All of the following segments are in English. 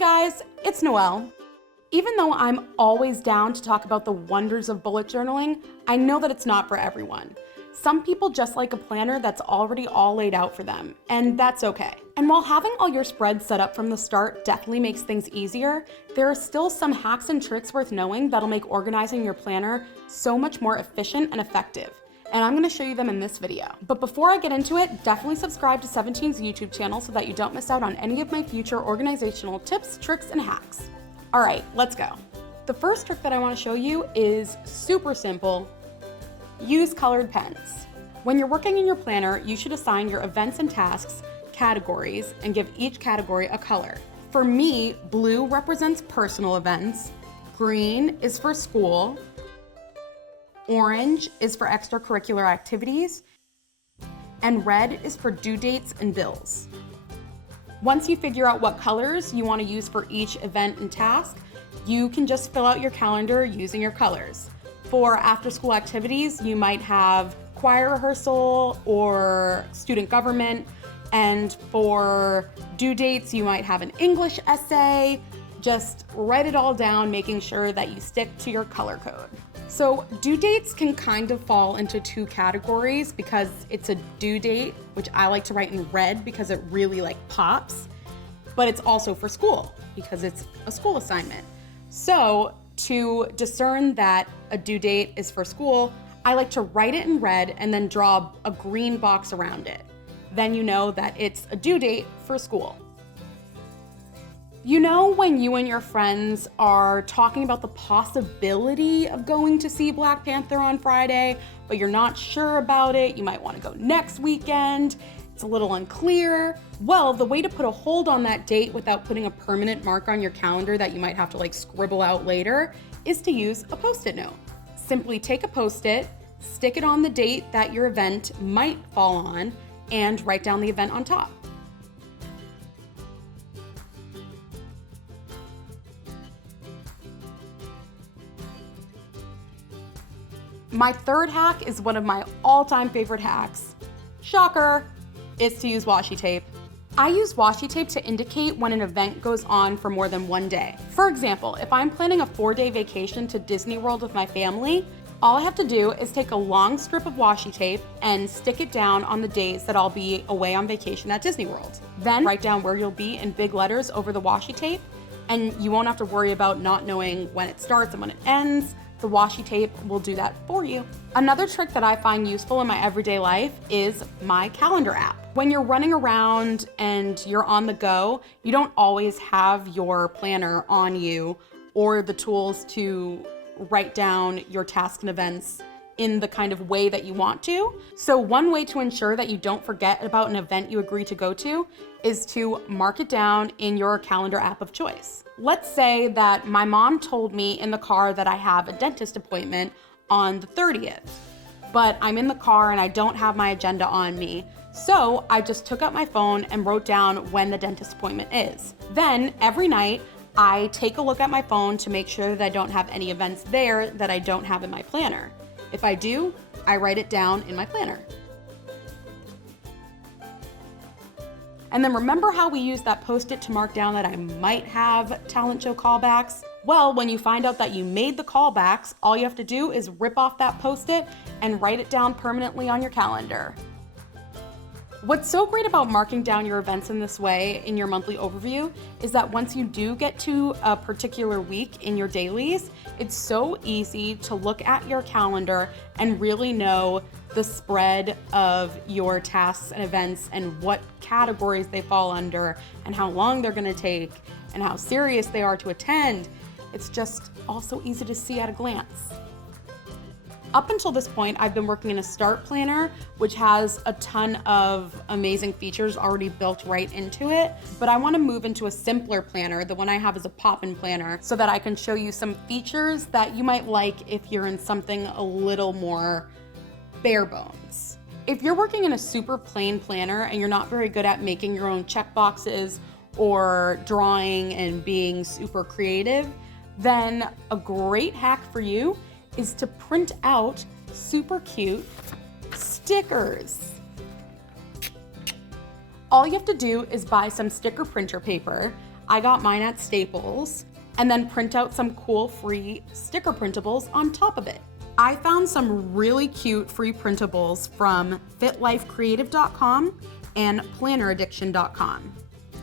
guys, it's Noelle. Even though I'm always down to talk about the wonders of bullet journaling, I know that it's not for everyone. Some people just like a planner that's already all laid out for them, and that's okay. And while having all your spreads set up from the start definitely makes things easier, there are still some hacks and tricks worth knowing that'll make organizing your planner so much more efficient and effective. And I'm gonna show you them in this video. But before I get into it, definitely subscribe to 17's YouTube channel so that you don't miss out on any of my future organizational tips, tricks, and hacks. All right, let's go. The first trick that I wanna show you is super simple. Use colored pens. When you're working in your planner, you should assign your events and tasks categories and give each category a color. For me, blue represents personal events, green is for school, orange is for extracurricular activities, and red is for due dates and bills. Once you figure out what colors you want to use for each event and task, you can just fill out your calendar using your colors. For after-school activities, you might have choir rehearsal or student government, and for due dates, you might have an English essay. Just write it all down, making sure that you stick to your color code. So due dates can kind of fall into two categories because it's a due date, which I like to write in red because it really pops, but it's also for school because it's a school assignment. So to discern that a due date is for school, I like to write it in red and then draw a green box around it. Then you know that it's a due date for school. You know when you and your friends are talking about the possibility of going to see Black Panther on Friday, but you're not sure about it, you might want to go next weekend, it's a little unclear. Well, the way to put a hold on that date without putting a permanent mark on your calendar that you might have to scribble out later is to use a Post-it note. Simply take a Post-it, stick it on the date that your event might fall on, and write down the event on top. My third hack is one of my all-time favorite hacks. Shocker, it's to use washi tape. I use washi tape to indicate when an event goes on for more than one day. For example, if I'm planning a 4-day vacation to Disney World with my family, all I have to do is take a long strip of washi tape and stick it down on the days that I'll be away on vacation at Disney World. Then write down where you'll be in big letters over the washi tape, and you won't have to worry about not knowing when it starts and when it ends. The washi tape will do that for you. Another trick that I find useful in my everyday life is my calendar app. When you're running around and you're on the go, you don't always have your planner on you or the tools to write down your tasks and events in the kind of way that you want to. So one way to ensure that you don't forget about an event you agree to go to is to mark it down in your calendar app of choice. Let's say that my mom told me in the car that I have a dentist appointment on the 30th, but I'm in the car and I don't have my agenda on me. So I just took out my phone and wrote down when the dentist appointment is. Then every night, I take a look at my phone to make sure that I don't have any events there that I don't have in my planner. If I do, I write it down in my planner. And then remember how we used that Post-it to mark down that I might have talent show callbacks? Well, when you find out that you made the callbacks, all you have to do is rip off that Post-it and write it down permanently on your calendar. What's so great about marking down your events in this way in your monthly overview is that once you do get to a particular week in your dailies, it's so easy to look at your calendar and really know the spread of your tasks and events and what categories they fall under and how long they're gonna take and how serious they are to attend. It's just also easy to see at a glance. Up until this point, I've been working in a Start planner, which has a ton of amazing features already built right into it. But I want to move into a simpler planner. The one I have is a pop-in planner, so that I can show you some features that you might like if you're in something a little more bare bones. If you're working in a super plain planner and you're not very good at making your own checkboxes or drawing and being super creative, then a great hack for you is to print out super cute stickers. All you have to do is buy some sticker printer paper. I got mine at Staples, and then print out some cool free sticker printables on top of it. I found some really cute free printables from fitlifecreative.com and planneraddiction.com.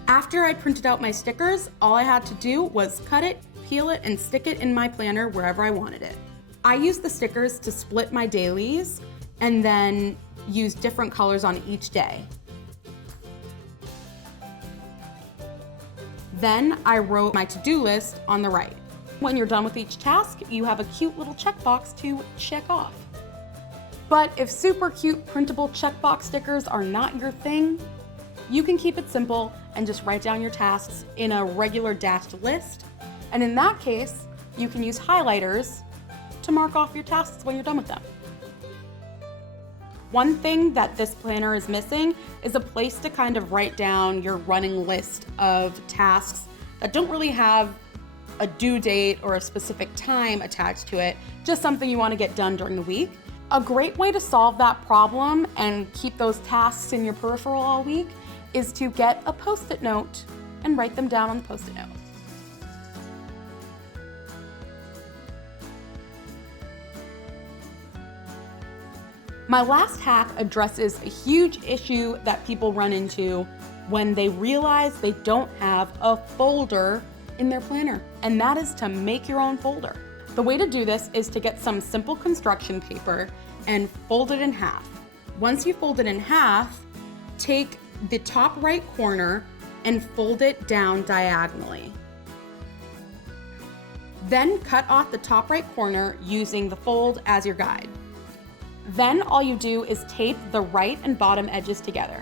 After I printed out my stickers, all I had to do was cut it, peel it, and stick it in my planner wherever I wanted it. I used the stickers to split my dailies and then use different colors on each day. Then I wrote my to-do list on the right. When you're done with each task, you have a cute little checkbox to check off. But if super cute printable checkbox stickers are not your thing, you can keep it simple and just write down your tasks in a regular dashed list. And in that case, you can use highlighters to mark off your tasks when you're done with them. One thing that this planner is missing is a place to kind of write down your running list of tasks that don't really have a due date or a specific time attached to it, just something you want to get done during the week. A great way to solve that problem and keep those tasks in your peripheral all week is to get a Post-it note and write them down on the Post-it note. My last hack addresses a huge issue that people run into when they realize they don't have a folder in their planner, and that is to make your own folder. The way to do this is to get some simple construction paper and fold it in half. Once you fold it in half, take the top right corner and fold it down diagonally. Then cut off the top right corner using the fold as your guide. Then all you do is tape the right and bottom edges together.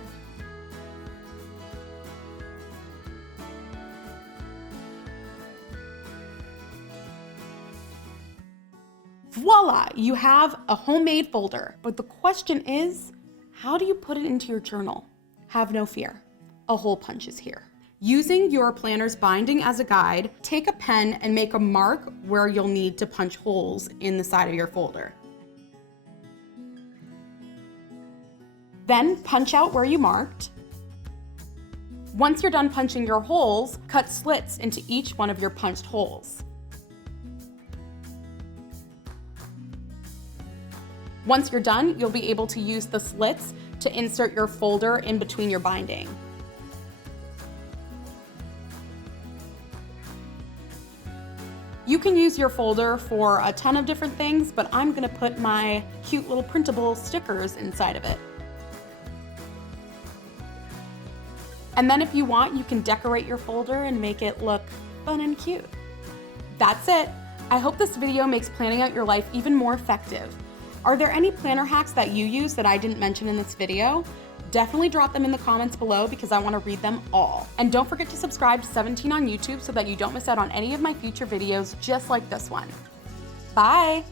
Voila, you have a homemade folder. But the question is, how do you put it into your journal? Have no fear, a hole punch is here. Using your planner's binding as a guide, take a pen and make a mark where you'll need to punch holes in the side of your folder. Then punch out where you marked. Once you're done punching your holes, cut slits into each one of your punched holes. Once you're done, you'll be able to use the slits to insert your folder in between your binding. You can use your folder for a ton of different things, but I'm gonna put my cute little printable stickers inside of it. And then if you want, you can decorate your folder and make it look fun and cute. That's it. I hope this video makes planning out your life even more effective. Are there any planner hacks that you use that I didn't mention in this video? Definitely drop them in the comments below because I want to read them all. And don't forget to subscribe to 17 on YouTube so that you don't miss out on any of my future videos just like this one. Bye!